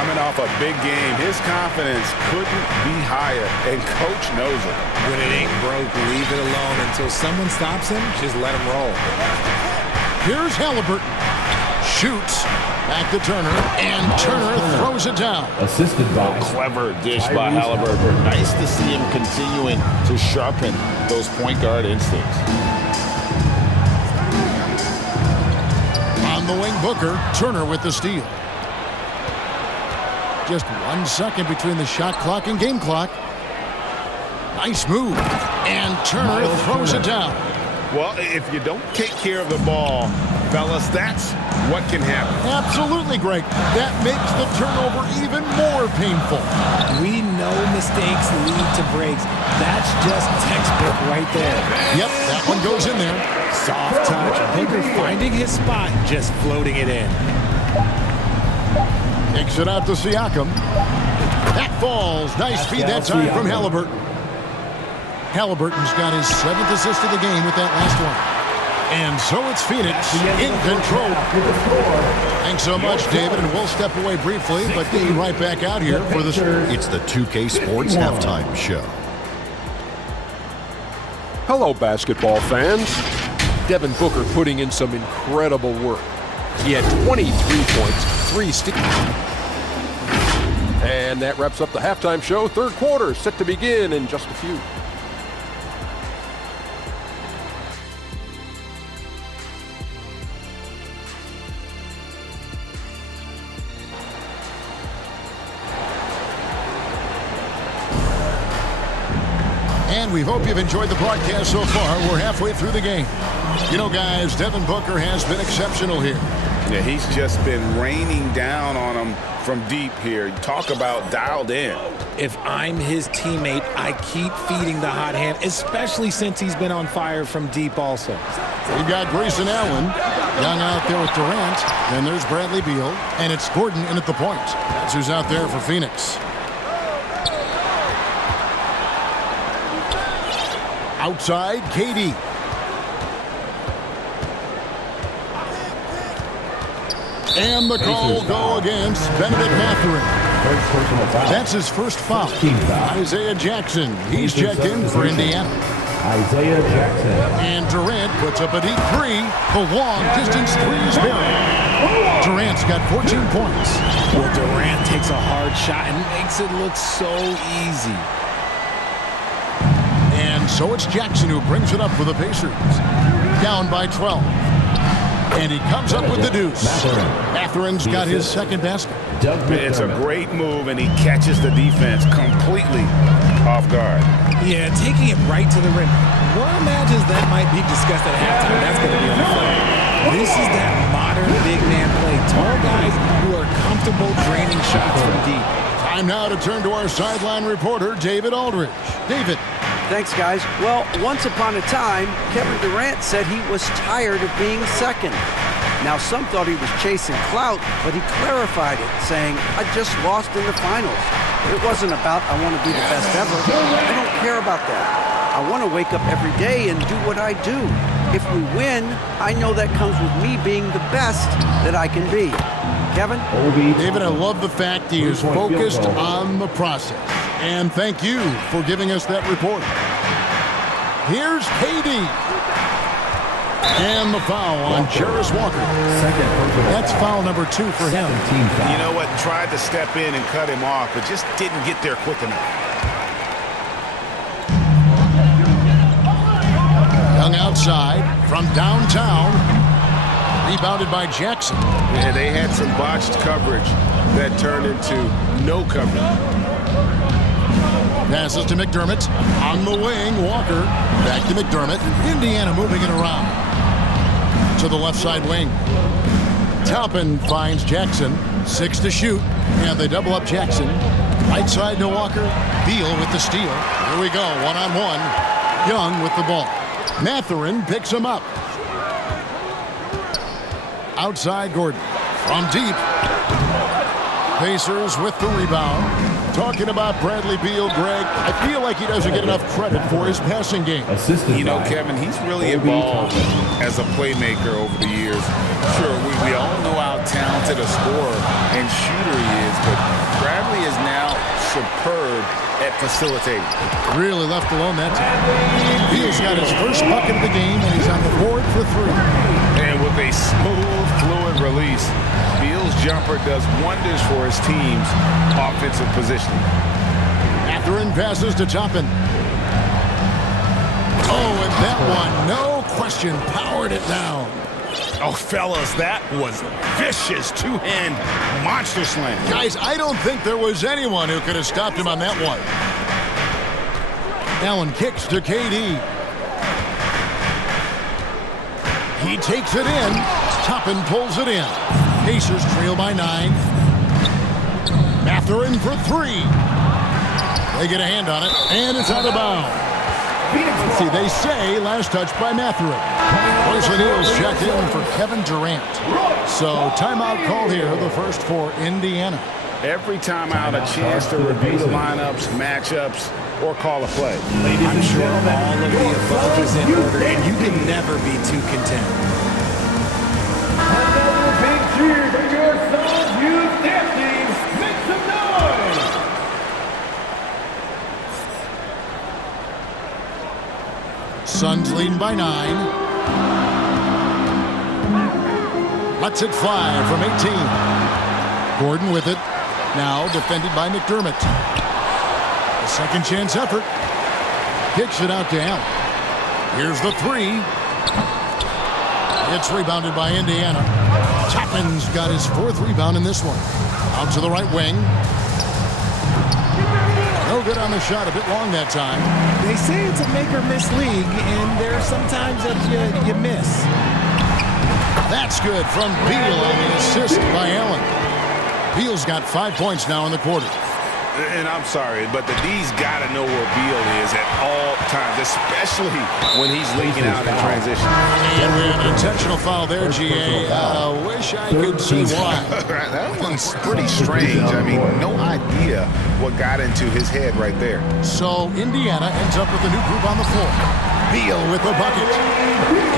Coming off a big game, his confidence couldn't be higher, and Coach knows it. When it ain't broke, leave it alone until someone stops him. Just let him roll. Here's Halliburton. Shoots. Back to Turner. And Turner throws it down. Assisted by. Clever dish by Halliburton. Nice to see him continuing to sharpen those point guard instincts. On the wing, Booker. Turner with the steal. Just 1 second between the shot clock and game clock. Nice move. And Turner throws it down. Well, if you don't take care of the ball, fellas, that's what can happen. Absolutely, Greg. That makes the turnover even more painful. We know mistakes lead to breaks. That's just textbook right there. Yep, that one goes in there. Soft touch. Booker finding his spot, just floating it in. Takes it out to Siakam. That falls. Nice feed that time from Halliburton. Halliburton's got his 7th assist of the game with that last one. And so it's Phoenix in control. Thanks so much, David, and we'll step away briefly, but get you right back out here for the... It's the 2K Sports Halftime Show. Hello, basketball fans. Devin Booker putting in some incredible work. He had 23 points, 3 steals. And that wraps up the halftime show. Third quarter set to begin in just a few. And we hope you've enjoyed the broadcast so far. We're halfway through the game. You know, guys, Devin Booker has been exceptional here. Yeah, he's just been raining down on him from deep here. Talk about dialed in. If I'm his teammate, I keep feeding the hot hand, especially since he's been on fire from deep also. We've got Grayson Allen. Young out there with Durant. Then there's Bradley Beal. And it's Gordon in at the point. That's who's out there for Phoenix. Outside, KD. And the call will go against Benedict Mathurin. That's his first foul. Isaiah Jackson. He's checked in for Indiana. Isaiah Jackson. And Durant puts up a deep three. The long distance three is buried. Durant's got 14 points. Well, Durant takes a hard shot and makes it look so easy. And so it's Jackson who brings it up for the Pacers. Down by 12. And he comes up with the deuce. Mathurin's got his second basket. It's a great move, and he catches the defense completely off guard. Yeah, taking it right to the rim. One imagines that might be discussed at halftime. That's going to be on the floor. This is that modern big man play. Tall guys who are comfortable draining shots from deep. Time now to turn to our sideline reporter, David Aldridge. David. Thanks, guys. Well, once upon a time, Kevin Durant said he was tired of being second. Now, some thought he was chasing clout, but he clarified it, saying, I just lost in the finals. It wasn't about, I want to be the best ever. I don't care about that. I want to wake up every day and do what I do. If we win, I know that comes with me being the best that I can be. Kevin? David, I love the fact he is focused on the process. And thank you for giving us that report. Here's KD. And the foul on Jarris Walker. That's foul number 2 for him. You know what? Tried to step in and cut him off, but just didn't get there quick enough. Young outside from downtown. Rebounded by Jackson. Yeah, they had some botched coverage that turned into no coverage. Passes to McDermott. On the wing, Walker. Back to McDermott. Indiana moving it around. To the left side wing. Toppin finds Jackson. 6 to shoot. And they double up Jackson. Right side to Walker. Beal with the steal. Here we go. One-on-one. Young with the ball. Mathurin picks him up. Outside Gordon. From deep. Pacers with the rebound. Talking about Bradley Beal, Greg, I feel like he doesn't get enough credit for his passing game. You know, Kevin, he's really evolved as a playmaker over the years. Sure, we all know how talented a scorer and shooter he is, but superb at facilitating. Really left alone that time. Beal's got his first bucket of the game, and he's on the board for 3. And with a smooth, fluid release, Beal's jumper does wonders for his team's offensive positioning. Mathurin passes to Toppin. Oh, and that one, no question, powered it down. Oh, fellas, that was vicious two-hand monster slam. Guys, I don't think there was anyone who could have stopped him on that one. Allen kicks to KD. He takes it in. Toppin pulls it in. Pacers trail by 9. Mathurin for 3. They get a hand on it, and it's out of bounds. See, they say last touch by Mathurin. Royce O'Neal's checked in for Kevin Durant. So timeout called here, the first for Indiana. Every time out, a chance to review the lineups, matchups, or call a play. I'm sure all of the above is in order, and you can never be too content. Another big cheer for your Suns youth dance team. Make some noise! Suns leading by 9. Lets it fly from 18. Gordon with it. Now defended by McDermott. A second chance effort. Kicks it out to Allen. Here's the 3. It's rebounded by Indiana. Toppin's got his 4th rebound in this one. Out to the right wing. No good on the shot, a bit long that time. They say it's a make-or-miss league, and there are some times that you miss. That's good from Beal on the assist by Allen. Beal's got 5 points now in the quarter. And I'm sorry, but the D's got to know where Beal is at all times, especially when he's leaking out in transition. And we have an intentional foul there, GA. Wish I could see why. That one's pretty strange. I mean, no idea what got into his head right there. So Indiana ends up with a new group on the floor. Beal with the bucket.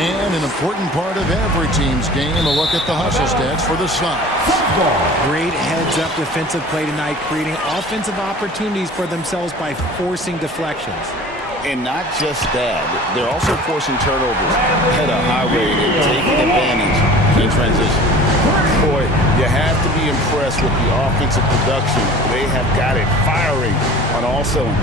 And an important part of every team's game, a look at the hustle stats for the Suns. Great heads-up defensive play tonight, creating offensive opportunities for themselves by forcing deflections. And not just that, they're also forcing turnovers at a high rate and taking advantage in transition. Boy, you have to be impressed with the offensive production. They have got it firing on all cylinders.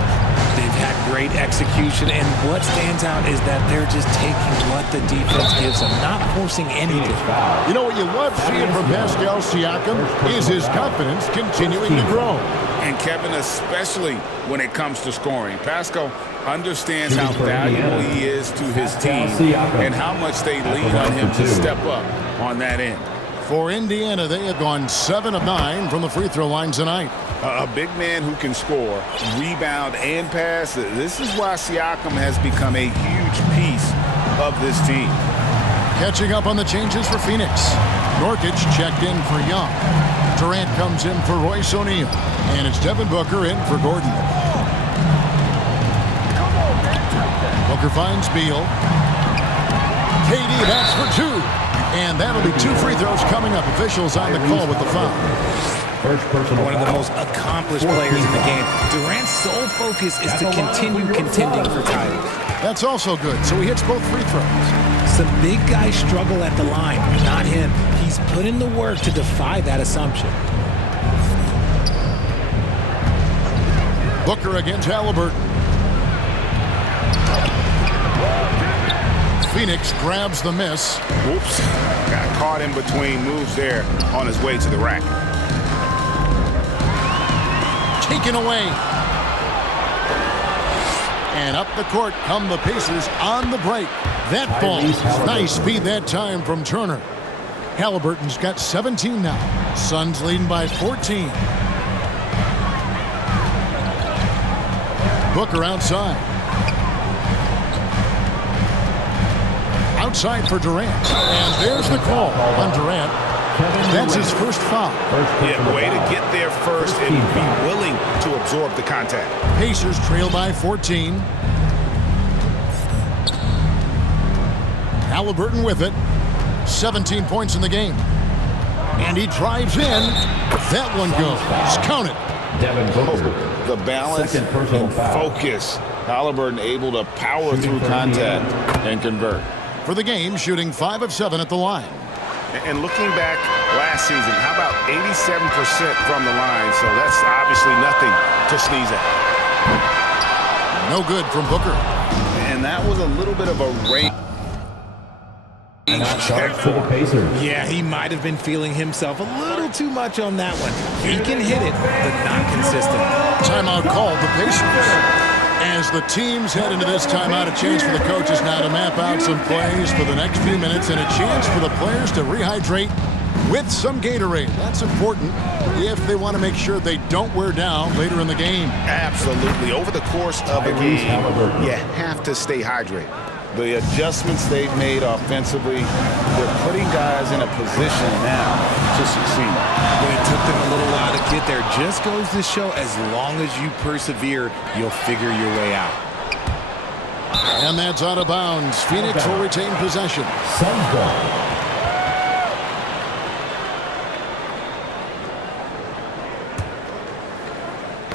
They've had great execution, and what stands out is that they're just taking what the defense gives them, not forcing anything. You know what you love seeing from Pascal Siakam is his confidence continuing to grow. And Kevin, especially when it comes to scoring. Pascal understands how valuable he is to his team and how much they lean on him to step up on that end. For Indiana, they have gone 7 of 9 from the free throw line tonight. A big man who can score, rebound, and pass. This is why Siakam has become a huge piece of this team. Catching up on the changes for Phoenix. Nurkic checked in for Young. Durant comes in for Royce O'Neal. And it's Devin Booker in for Gordon. Booker finds Beal. KD, that's for 2. And that'll be 2 free throws coming up. Officials on the call with the foul. First personal One of the foul. most accomplished players in the game. Durant's sole focus is to continue contending for titles. That's also good. So he hits both free throws. Some big guys struggle at the line, not him. He's put in the work to defy that assumption. Booker against Halliburton. Phoenix grabs the miss. Whoops. Got caught in between moves there on his way to the rack. Taken away. And up the court come the Pacers on the break. That ball, nice speed that time from Turner. Halliburton's got 17 now. Suns leading by 14. Booker outside. Outside for Durant. And there's the call on Durant. That's his first foul. Yeah, way to get there first and be willing to absorb the contact. Pacers trail by 14. Halliburton with it. 17 points in the game. And he drives in. That one goes. Count it. Devin Booker. the balance Second personal and foul. focus. Halliburton able to power through contact and convert. For the game, shooting 5 of 7 at the line. And looking back last season, how about 87% from the line? So that's obviously nothing to sneeze at. No good from Booker. And that was a little bit of a range. Not sharp for the Pacers. Yeah, he might have been feeling himself a little too much on that one. He can hit it, but not consistent. Timeout called the Pacers. As the teams head into this timeout, a chance for the coaches now to map out some plays for the next few minutes and a chance for the players to rehydrate with some Gatorade. That's important if they want to make sure they don't wear down later in the game. Absolutely. Over the course of a Tyrese game, Halliburton. you have to stay hydrated. The adjustments they've made offensively, they're putting guys in a position now to succeed. But it took them a little while to get there. Just goes to show, as long as you persevere, you'll figure your way out. And that's out of bounds. Phoenix will retain possession. Suns ball.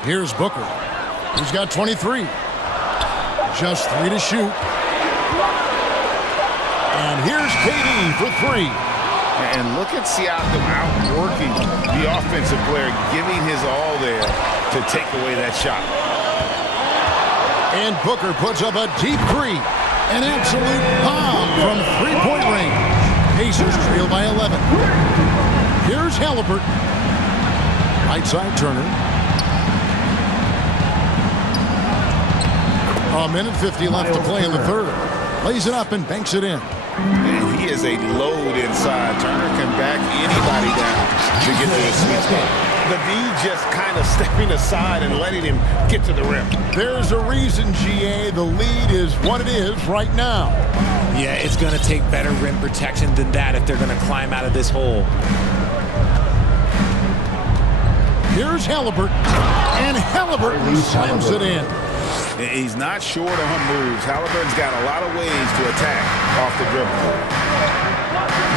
Here's Booker. He's got 23. Just 3 to shoot. And here's KD for 3. And look at Siakam outworking the offensive player, giving his all there to take away that shot. And Booker puts up a deep 3. An absolute bomb from 3-point range. Pacers trail by 11. Here's Halliburton. Right side Turner. A minute 50 left to play in the third. Lays it up and banks it in. And he is a load inside. Turner can back anybody down to get to his sweet spot. The D just kind of stepping aside and letting him get to the rim. There's a reason, GA. The lead is what it is right now. Yeah, it's going to take better rim protection than that if they're going to climb out of this hole. Here's Halliburton. And Halliburton slams it in. He's not short on moves. Halliburton's got a lot of ways to attack off the dribble.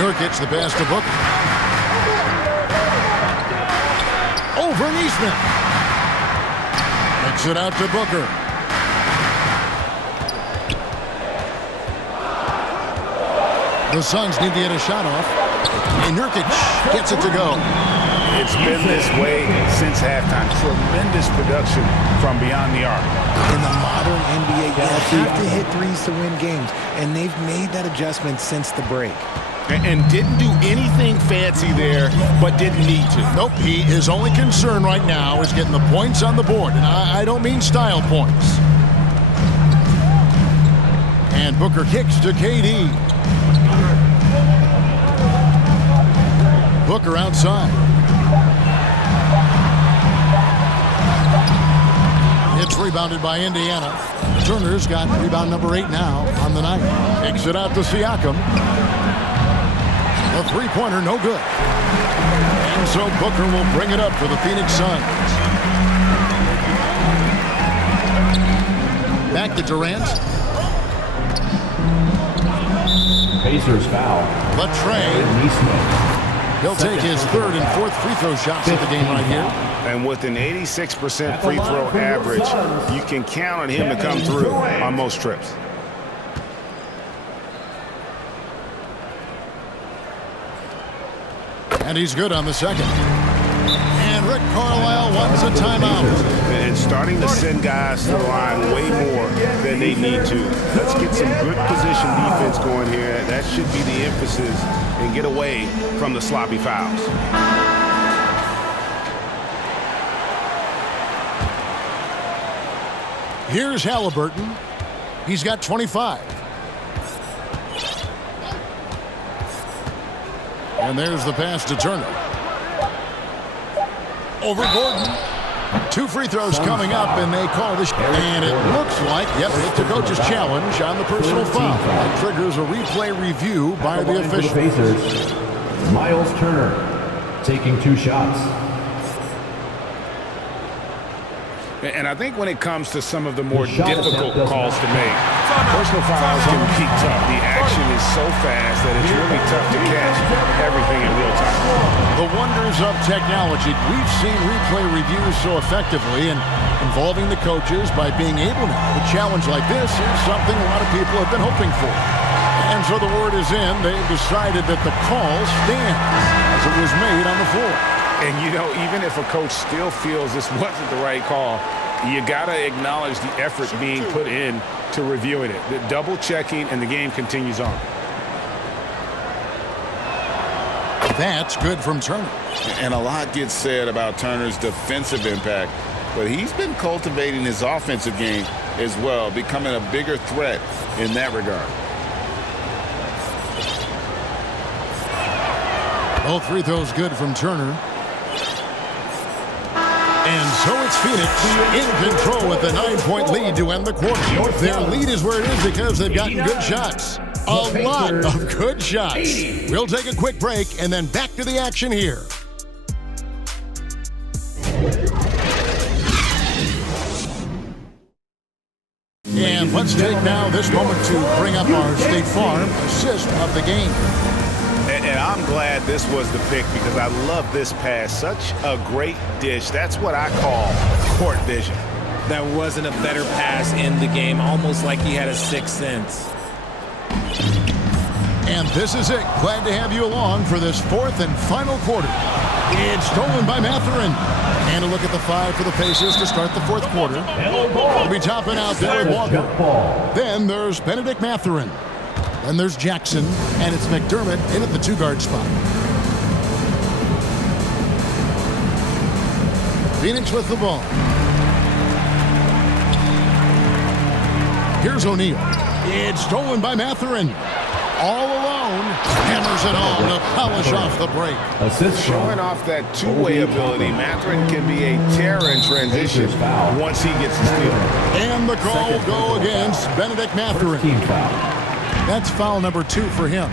Nurkic the pass to Booker. Over Neesmith. Kicks it out to Booker. The Suns need to get a shot off. And Nurkic gets it to go. It's been this way since halftime. Tremendous production from beyond the arc. In the modern NBA, you have to hit threes to win games, and they've made that adjustment since the break. And didn't do anything fancy there, but didn't need to. Nope, his only concern right now is getting the points on the board. And I don't mean style points. And Booker kicks to KD. Booker outside. It's rebounded by Indiana. Turner's got rebound number 8 now on the night. Kicks it out to Siakam. A three-pointer, no good. And so Booker will bring it up for the Phoenix Suns. Back to Durant. Pacers foul. Latrey. Neesmith. He'll take his third and fourth free throw shots of the game right here. And with an 86% free throw average, you can count on him to come through on most trips. And he's good on the second. And Rick Carlisle wants a timeout. And starting to send guys to the line way more than they need to. Let's get some good position defense going here. That should be the emphasis, and get away from the sloppy fouls. Here's Halliburton. He's got 25. And there's the pass to Turner. Over Gordon. 2 free throws coming up, and they call this. And it looks like, yep, it's a coach's challenge on the personal foul. That triggers a replay review by the official. Pacers. Miles Turner taking 2 shots. And I think when it comes to some of the more difficult calls to make, personal fouls can be tough. The action is so fast that it's really tough to catch everything in real time. The wonders of technology. We've seen replay reviews so effectively, and involving the coaches by being able now to challenge like this is something a lot of people have been hoping for. And so the word is in. They've decided that the call stands as it was made on the floor. And, you know, even if a coach still feels this wasn't the right call, you got to acknowledge the effort being put in to reviewing it. The double-checking, and the game continues on. That's good from Turner. And a lot gets said about Turner's defensive impact, but he's been cultivating his offensive game as well, becoming a bigger threat in that regard. All free throws good from Turner. And so it's Phoenix in control with a 9-point lead to end the quarter. Their lead is where it is because they've gotten good shots. A lot of good shots. We'll take a quick break and then back to the action here. And let's take now this moment to bring up our State Farm assist of the game. And I'm glad this was the pick because I love this pass. Such a great dish. That's what I call court vision. That wasn't a better pass in the game, almost like he had a sixth sense. And this is it. Glad to have you along for this fourth and final quarter. It's stolen by Mathurin. And a look at the 5 for the Pacers to start the fourth quarter. We'll be topping out Derek Walker. Then there's Benedict Mathurin. Then there's Jackson, and it's McDermott in at the 2-guard spot. Phoenix with the ball. Here's O'Neal. It's stolen by Mathurin. All alone. Hammers it home to polish off the break. Showing off that two-way ability, Mathurin can be a terror in transition once he gets the steal. And the call will go against Benedict Mathurin. That's foul number 2 for him.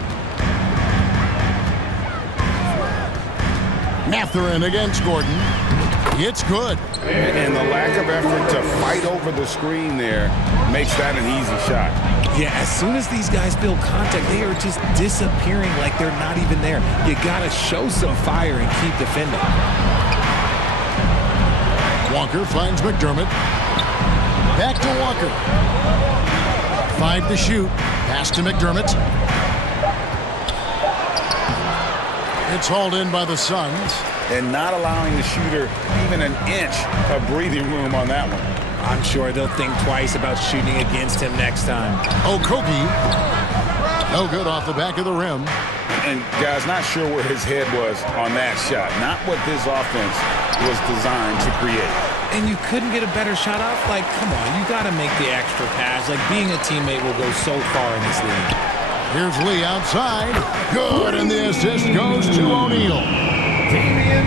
Mathurin against Gordon. It's good. And the lack of effort to fight over the screen there makes that an easy shot. Yeah, as soon as these guys feel contact, they are just disappearing like they're not even there. You got to show some fire and keep defending. Walker finds McDermott. Back to Walker. 5 to shoot. Pass to McDermott. It's hauled in by the Suns. And not allowing the shooter even an inch of breathing room on that one. I'm sure they'll think twice about shooting against him next time. Okogie. No good off the back of the rim. And, guys, not sure where his head was on that shot. Not what this offense was designed to create. And you couldn't get a better shot off? Like, come on, you got to make the extra pass. Like, being a teammate will go so far in this league. Here's Lee outside. Good, and the assist goes to O'Neal.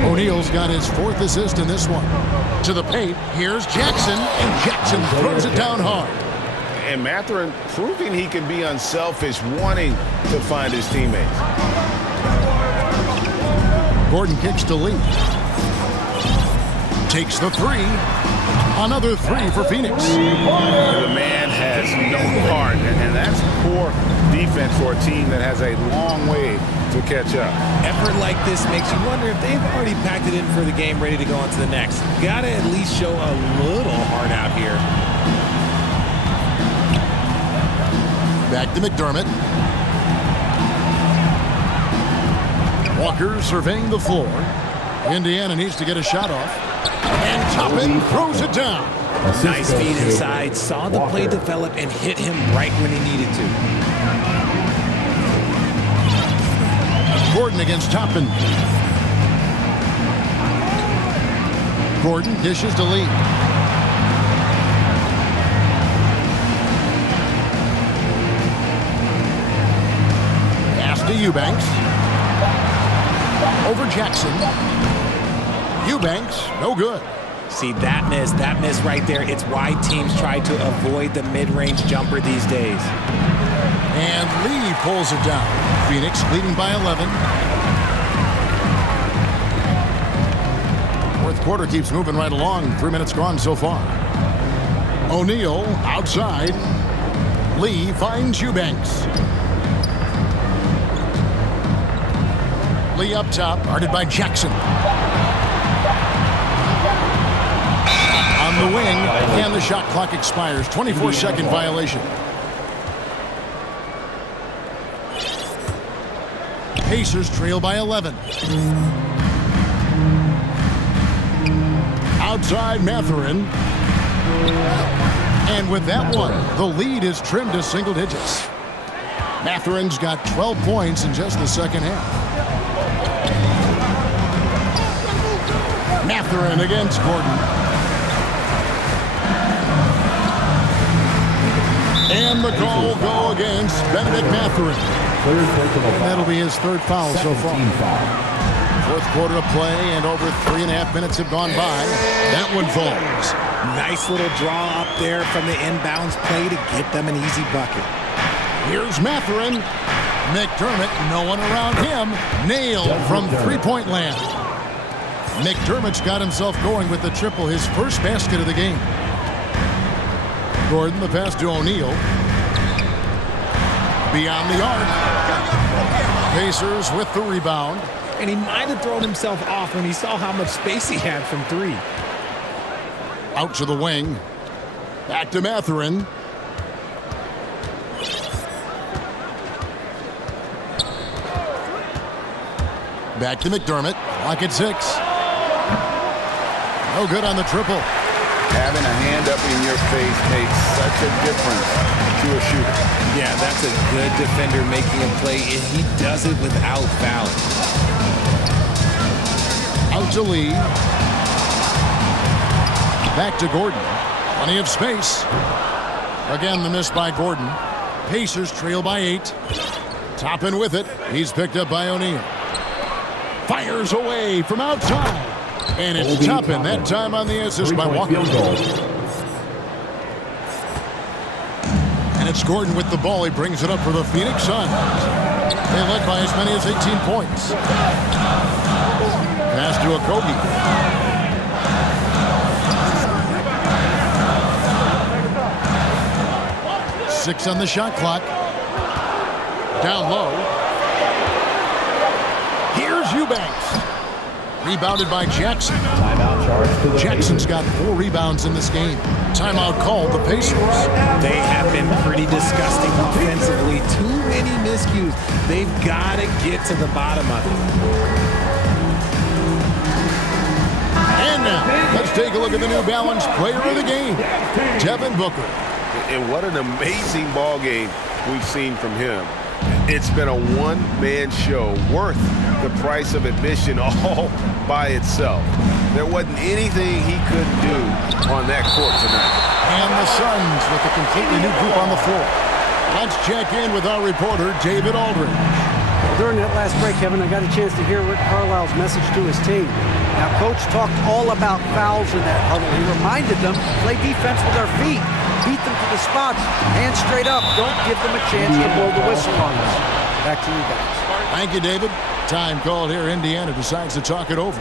O'Neal's got his 4th assist in this one. To the paint, here's Jackson, and Jackson throws it down hard. And Mathurin proving he can be unselfish, wanting to find his teammates. Gordon kicks to Lee. Takes the 3. Another 3 for Phoenix. The man has no heart, and that's poor defense for a team that has a long way to catch up. Effort like this makes you wonder if they've already packed it in for the game, ready to go on to the next. Got to at least show a little heart out here. Back to McDermott. Walker surveying the floor. Indiana needs to get a shot off. And Toppin throws it down. Nice feed inside. Saw the play develop and hit him right when he needed to. Gordon against Toppin. Gordon dishes to Lee. Pass to Eubanks. Over Jackson. Eubanks, no good. See, that miss right there. It's why teams try to avoid the mid-range jumper these days. And Lee pulls it down. Phoenix leading by 11. Fourth quarter keeps moving right along. 3 minutes gone so far. O'Neal outside. Lee finds Eubanks. Lee up top, guarded by Jackson. On the wing, and the shot clock expires. 24-second violation. Pacers trail by 11. Outside Mathurin. And with that one, the lead is trimmed to single digits. Mathurin's got 12 points in just the second half. Mathurin against Gordon. And the call will go against Benedict Mathurin. That'll be his third foul so far. Fourth quarter of play, and over 3.5 minutes have gone by. That one falls. Nice little draw up there from the inbounds play to get them an easy bucket. Here's Mathurin. McDermott, no one around him. Nailed from three-point land. McDermott's got himself going with the triple, his first basket of the game. Gordon, the pass to O'Neal. Beyond the arc. Pacers with the rebound. And he might have thrown himself off when he saw how much space he had from three. Out to the wing. Back to Mathurin. Back to McDermott. Clock at 6. No good on the triple. Having a hand up in your face makes such a difference to a shooter. Yeah, that's a good defender making a play, and he does it without fouling. Out to Lee. Back to Gordon. Plenty of space. Again, the miss by Gordon. Pacers trail by 8. Toppin with it. He's picked up by O'Neal. Fires away from outside. And it's Toppin that time on the assist by Walker. And it's Gordon with the ball. He brings it up for the Phoenix Suns. They led by as many as 18 points. Pass to Okogie. Six on the shot clock. Down low. Here's Eubanks. Rebounded by Jackson. Jackson's got 4 rebounds in this game. Timeout called the Pacers. They have been pretty disgusting offensively. Too many miscues. They've got to get to the bottom of it. And now, let's take a look at the New Balance player of the game, Devin Booker. And what an amazing ball game we've seen from him. It's been a one-man show worth the price of admission all by itself. There wasn't anything he couldn't do on that court tonight. And the Suns with a completely new group on the floor. Let's check in with our reporter, David Aldridge. During that last break, Kevin, I got a chance to hear Rick Carlisle's message to his team. Now, Coach talked all about fouls in that huddle. He reminded them, play defense with our feet. Beat them to the spots. Hands straight up. Don't give them a chance to blow the whistle on us. Back to you guys. Thank you, David. Time called here. Indiana decides to talk it over.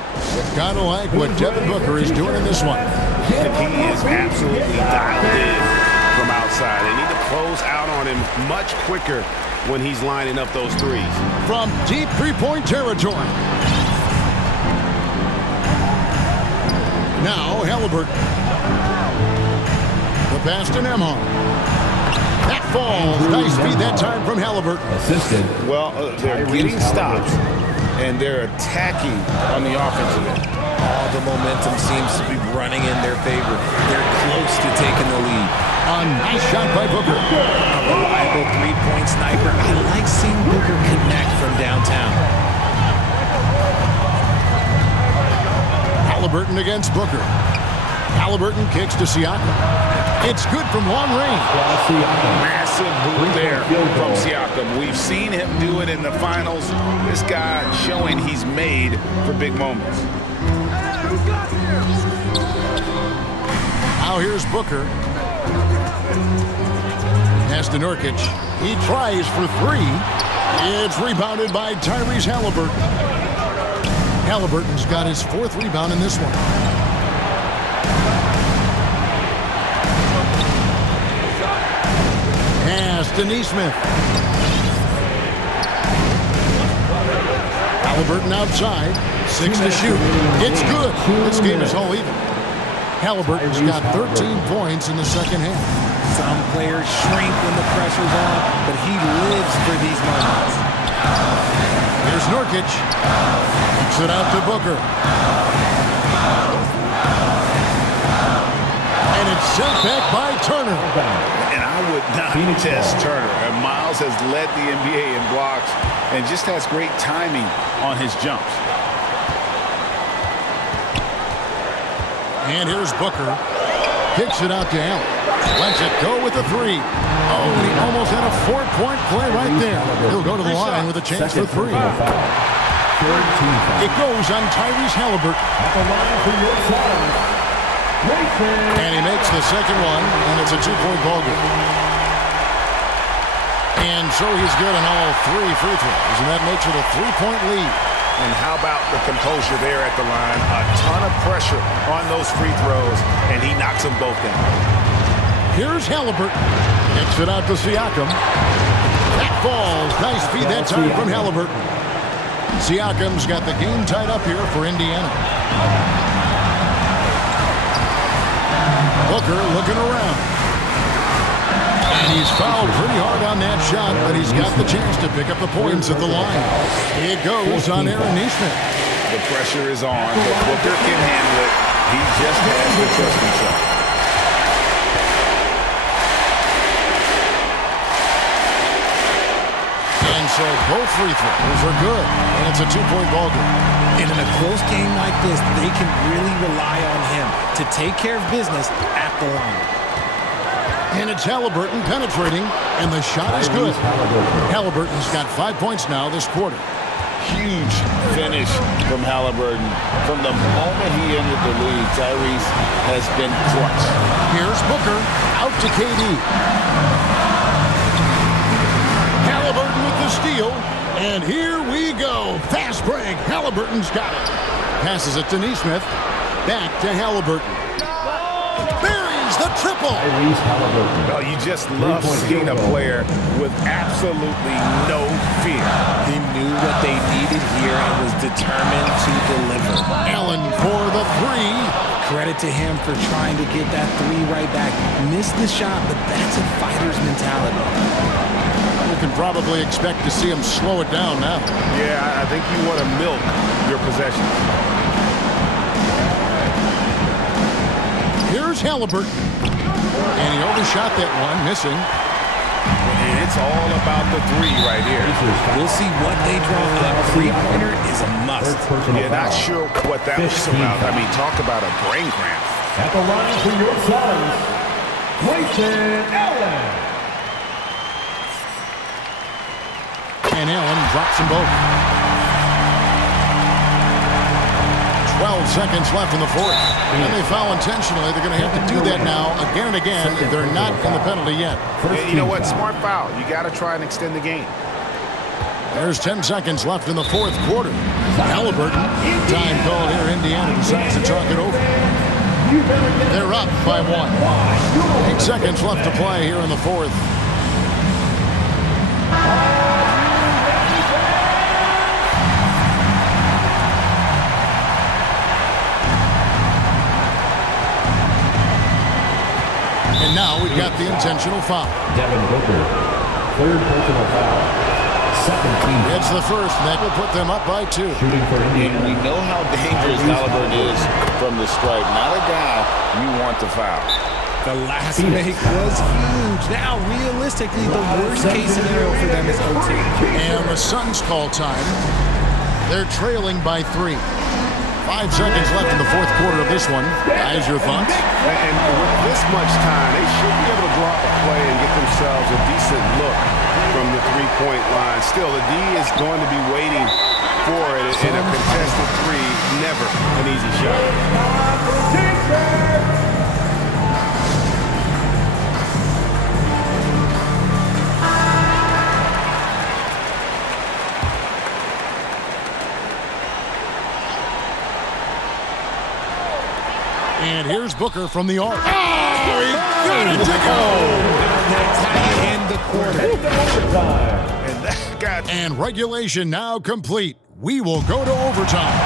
Kind of like what Devin Booker is doing in this one. And he is absolutely dialed in from outside. They need to close out on him much quicker when he's lining up those threes. From deep three-point territory. Now, Halliburton. The pass to Nembhard. That falls. Nice feed that time from Halliburton. Well, they're getting stops, and they're attacking on the offensive end. All the momentum seems to be running in their favor. They're close to taking the lead. A nice shot by Booker. A reliable three-point sniper. I like seeing Booker connect from downtown. Halliburton against Booker. Halliburton kicks to Siakam. It's good from long range. Massive hoop there from Siakam. We've seen him do it in the finals. This guy showing he's made for big moments. Now here's Booker. Pass to Nurkic. He tries for three. It's rebounded by Tyrese Halliburton. Halliburton's got his 4th rebound in this one. Pass to Nesmith. Halliburton outside. 6 to shoot. It's good. This game is all even. Halliburton's got 13 points in the second half. Some players shrink when the pressure's on, but he lives for these moments. Here's Nurkic. Kicks it out to Booker. And it's sent back by Turner. And I would not test Turner. And Miles has led the NBA in blocks and just has great timing on his jumps. And here's Booker. Kicks it out to Allen. Lets it go with the three. Oh, and he almost had a 4-point play right there. He'll go to the line with a chance for three. It goes on Tyrese Halliburton. And he makes the second one, and it's a 2-point ball game. And so he's good on all 3 free throws, and that makes it a 3-point lead. And how about the composure there at the line? A ton of pressure on those free throws, and he knocks them both down. Here's Halliburton. Kicks it out to Siakam. That falls. Nice feed that time from Halliburton. Siakam's got the game tied up here for Indiana. Booker looking around. And he's fouled pretty hard on that shot, but he's got the chance to pick up the points at the line. It goes on Aaron Nesmith. The pressure is on, but Booker can handle it. He just has to trust himself. And so both free throws are good, and it's a 2-point ball game. And in a close game like this, they can really rely on him to take care of business at the line. And it's Halliburton penetrating, and the shot is good. Halliburton's got 5 points now this quarter. Huge finish from Halliburton. From the moment he entered the league, Tyrese has been clutch. Here's Booker, out to KD. Halliburton with the steal, and here we go. Fast break. Halliburton's got it. Passes it to Nesmith. Back to Halliburton. Buries the triple. Oh, you just love seeing a player with absolutely no fear. He knew what they needed here and was determined to deliver. Allen for the three. Credit to him for trying to get that 3 right back. Missed the shot, but that's a fighter's mentality. You can probably expect to see him slow it down now. Yeah, I think you want to milk your possessions. Here's Halliburton. And he overshot that one, missing. And it's all about the 3 right here. We'll see what they draw up. 3-pointer is a must. Yeah, not sure what that was about. I mean, talk about a brain cramp. At the line for your Suns, Grayson Allen. And Allen drops them both. 12 seconds left in the fourth. And they foul intentionally. They're going to have to do that now again and again. They're not in the penalty yet. And you know what? Smart foul. You got to try and extend the game. There's 10 seconds left in the fourth quarter. Halliburton, time called here. Indiana decides to talk it over. They're up by 1. 8 seconds left to play here in the fourth. And now we've got the intentional foul. Devin Booker, 3rd personal foul. Second team. It's the first, and that will put them up by 2. Shooting for And Indiana. we know how dangerous Halliburton is from the stripe. Not a guy you want to foul. The last make was huge. Now, realistically, the worst-case scenario for them is OT. And the Suns call time. They're trailing by 3. 5 seconds left in the fourth quarter of this one. Guys, your thoughts? And with this much time, they should be able to draw up a play and get themselves a decent look from the 3-point line. Still, the D is going to be waiting for it in a contested 3. Never an easy shot. And here's Booker from the arc. Oh, he got it to go! That's how you end the quarter. And that got And regulation now complete. We will go to overtime.